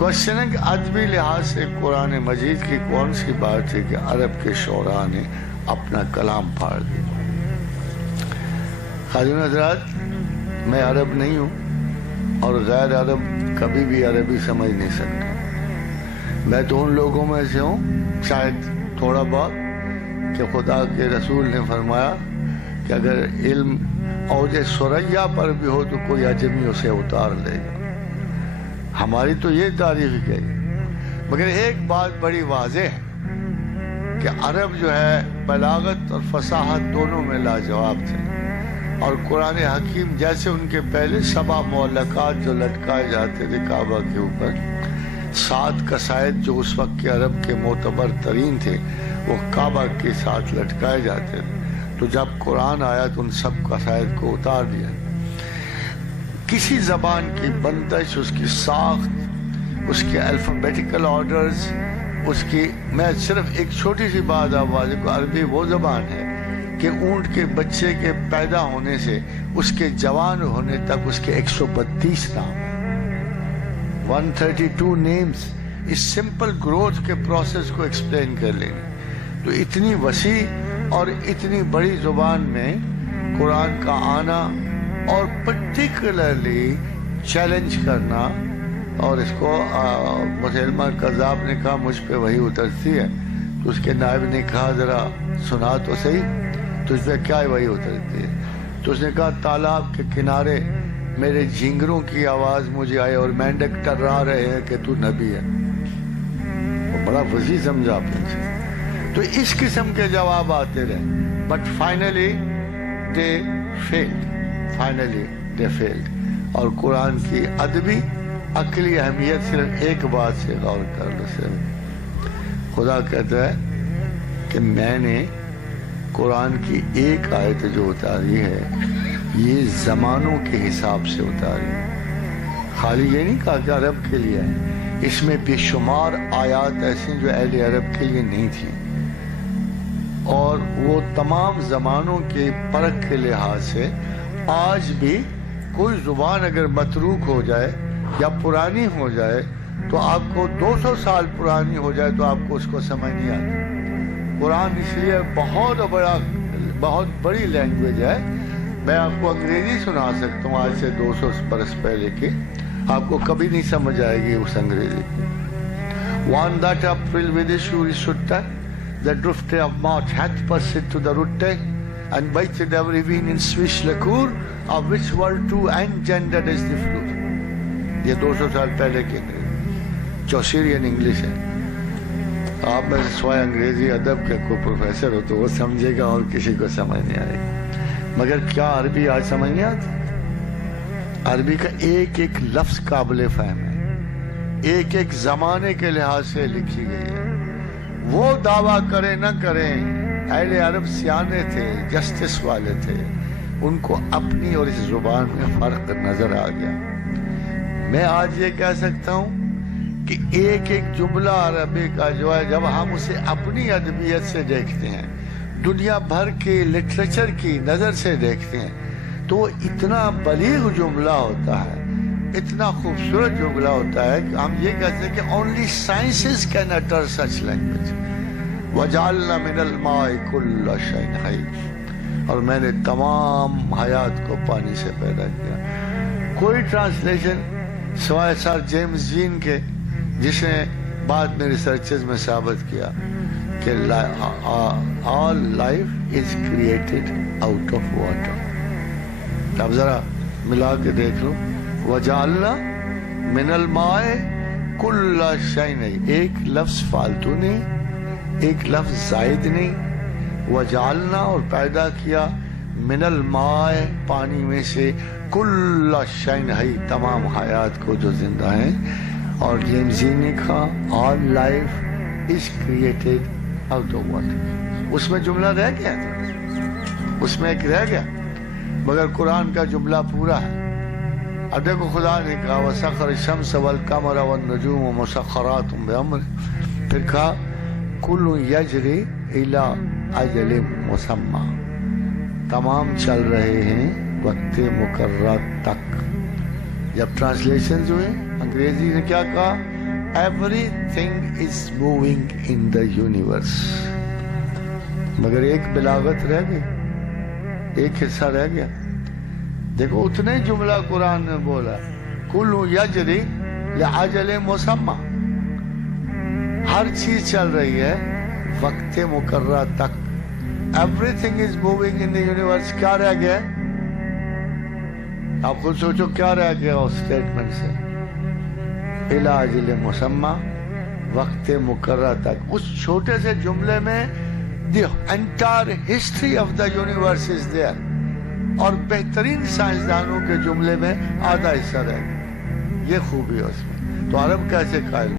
Question ہے کہ ادبی لحاظ سے قرآن مجید کی کون سی بات ہے کہ عرب کے شعراء نے اپنا کلام پھاڑ دیا؟ خادم حضرات، میں عرب نہیں ہوں اور غیر عرب کبھی بھی عربی سمجھ نہیں سکتا. میں تو ان لوگوں میں سے ہوں شاید تھوڑا بہت کہ خدا کے رسول نے فرمایا کہ اگر علم اوج ثریا پر بھی ہو تو کوئی اجمی اسے اتار لے گا. ہماری تو یہ تعریف ہے، مگر ایک بات بڑی واضح ہے کہ عرب جو ہے بلاغت اور فصاحت دونوں میں لاجواب تھے، اور قرآن حکیم جیسے ان کے پہلے 7 معلقات جو لٹکائے جاتے تھے کعبہ کے اوپر، 7 قصائد جو اس وقت کے عرب کے معتبر ترین تھے وہ کعبہ کے ساتھ لٹکائے جاتے تھے. تو جب قرآن آیا تو ان سب قصائد کو اتار دیا. کسی زبان کی بندش، اس کی ساخت، اس کے الفابیٹیکل آرڈرز، اس کی، میں صرف ایک چھوٹی سی بات آپ واضح کو، عربی وہ زبان ہے کہ اونٹ کے بچے کے پیدا ہونے سے اس کے جوان ہونے تک اس کے 132 نام ہیں، 132 نیمز. اس سمپل گروتھ کے پروسیس کو ایکسپلین کر لیں گے. تو اتنی وسیع اور اتنی بڑی زبان میں قرآن کا آنا اور پرٹیکولرلی چیلنج کرنا، اور اس کو مسلمہ کذاب نے کہا مجھ پہ وہی اترتی ہے، تو اس کے نائب نے کہا ذرا سنا تو صحیح تجھ پہ کیا وہی اترتی ہے. تو اس نے کہا تالاب کے کنارے میرے جھینگروں کی آواز مجھے آئے اور مینڈک ٹرا رہے ہیں کہ تو نبی ہے. وہ بڑا وسیع سمجھا آپ نے. تو اس قسم کے جواب آتے رہے، بٹ فائنلی دے فیلڈ. اور قرآن کی ادبی عقلی اہمیت صرف ایک بات سے غور کر لو. صرف خدا کہتا ہے کہ میں نے قرآن کی ایک آیت جو اتاری ہے یہ زمانوں کے حساب سے اتاری ہے. خالی یہ نہیں کہا کہ عرب کے لیے ہے، اس میں بے شمار آیات ایسی جو اہل عرب کے لیے نہیں تھی، اور وہ تمام زمانوں کے فرق کے لحاظ سے آج بھی کوئی زبان اگر متروک ہو جائے یا پرانی ہو جائے تو آپ کو 200 سال پرانی ہو جائے تو آپ کو اس کو سمجھ نہیں آتی. قرآن اس لیے بہت بڑی لینگویج ہے. میں آپ کو انگریزی سنا سکتا ہوں آج سے 200 برس پہلے کی، آپ کو کبھی نہیں سمجھ آئے گی اس انگریزی کی. وان that April with issue sutta, the drufte of March hath passed to the rutte, and bited every wing in swish liquor, of which world two engendered is the flute. یہ 200 سال پہلے کی انگریزی جو سیرین انگلش ہے. آپ میں سوائے انگریزی ادب کے کوئی پروفیسر ہو تو وہ سمجھے گا اور کسی کو سمجھ نہیں آئے گا. مگر کیا عربی آج سمجھ نہیں آتی؟ عربی کا ایک ایک لفظ قابل فہم ہے، ایک ایک زمانے کے لحاظ سے لکھی گئی ہے. وہ دعویٰ کریں نہ کریں، اہل عرب سیانے تھے، جسٹس والے تھے، ان کو اپنی اور اس زبان میں فرق نظر آ گیا. میں آج یہ کہہ سکتا ہوں کہ ایک ایک جملہ عربی کا جو ہے جب ہم اسے اپنی ادبیت سے دیکھتے ہیں، دنیا بھر کے لٹریچر کی نظر سے دیکھتے ہیں، تو وہ اتنا بلیغ جملہ ہوتا ہے، اتنا خوبصورت جملہ ہوتا ہے کہ ہم یہ کہتے ہیں کہ only sciences can utter such language. وَجَعَلْنَا مِنَ الْمَاءِ كُلَّ شَيْءٍ حَيٍّ، اور میں نے تمام حیات کو پانی سے پیدا کیا. کوئی ٹرانسلیشن سوائے سر جیمز جین کے، جس نے بعد میں ریسرچز میں ثابت کیا کہ all life is created out of water. اب ذرا ملا کے دیکھ لو، وَجَعَلْنَا مِنَ الْمَاءِ كُلَّ شَيْءٍ، ایک لفظ فالتو نہیں، ایک لفظ زائد نہیں. وَجَعَلْنَا، اور پیدا کیا، من الماء، پانی میں سے، کل شیء حی، تمام حیات کو جو زندہ ہیں. اور جیمز نے کہا all life is created out of water. اس میں جملہ رہ گیا تھا، اس میں ایک رہ گیا، مگر قرآن کا جملہ پورا ہے. اب دیکھو خدا نے کہا وَسَخَّرَ الشَّمْسَ وَالْقَمَرَ وَالنُّجُومَ مُسَخَّرَاتٌ بِأَمْرِهِ، پھر کہا کُلٌّ یجری الی اجل مسمى، تمام چل رہے ہیں وقت مقرر تک. جب ٹرانسلیشن ہوئے انگریزی نے کیا کہا everything is moving in the universe. مگر ایک بلاغت رہ گئی، ایک حصہ رہ گیا. دیکھو اتنے جملہ قرآن نے بولا کل یجری لعجل مسمى، ہر چیز چل رہی ہے وقت مقررہ تک. everything is moving in the universe. کیا رہ گیا؟ آپ خود سوچو کیا رہ گیا اس سٹیٹمنٹ سے؟ الی اجل مسمى، وقت مقررہ تک. اس چھوٹے سے جملے میں the entire history of the universe is there. اور بہترین سائنسدانوں کے جملے میں آدھا حصہ رہ گیا. یہ خوبی ہے اس میں. تو عرب کیسے قائل